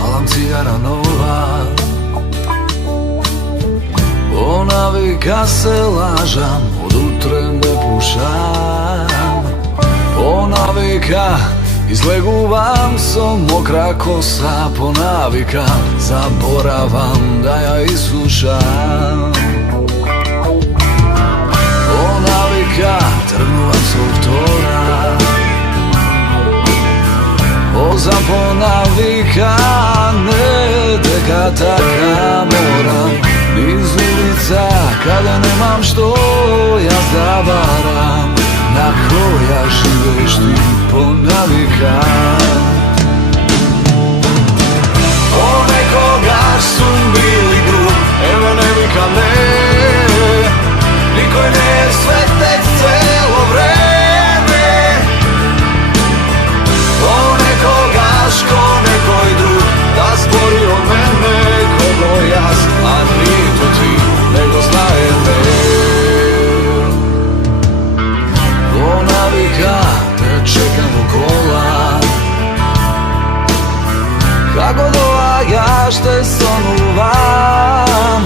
Palam cigara nova, po navika se lažam, od utre ne pušam. Po navika izleguvam som, mokra kosa, po navika zaboravam da ja islušam. Po navika trgnuvam svog tora, Ozam po navika, ne teka taka moram. Niz ulica kada nemam što ja zavaram. Na koja živeš ti po navika? Po nekoga su bili grub, evo nevika ne. Nikoj ne je svetec celo vreme. Po nekogaš ko nekoj drug, da zbori od mene kogo jas, a nito ti nego znaje me. Po navika te čekam u kola, kako dolagaš te sonuvam.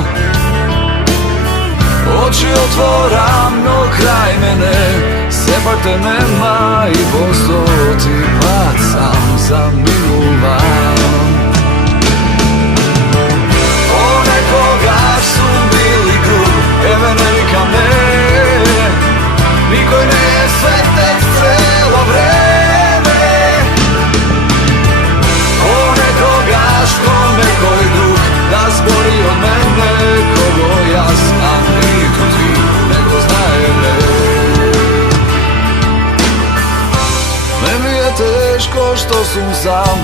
Oči otvoram, no kraj mene sepak te nema i po stoti pad sam zamilovan. Po nekoga su bili grub, eve nevika me. Nikoj ne je svetec celo vreme. Po nekoga što nekoj drug, da zbori od mene kogo jas, a niko ti nego znaje me. Meni je teško što sam sam,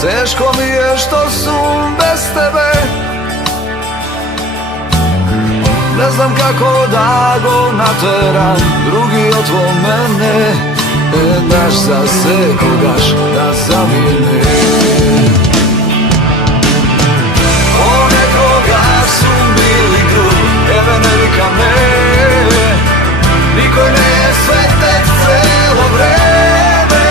teško mi je što sam bez tebe. Ne znam kako da go nateram, drugi od tvo mene. Daš za se kogaš da zamine. Po nekoga su bili grub, eve nevika me. Nikoj ne je svetec celo vreme.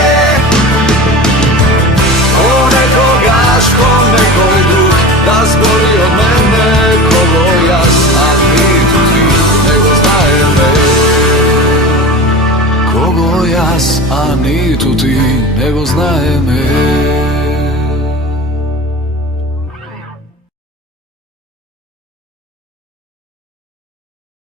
Po nekoga ško nekoj drug, da zbori od mene kogo jas, a nito ti nego znaje me. Kogo jas, a nito ti nego znaje me.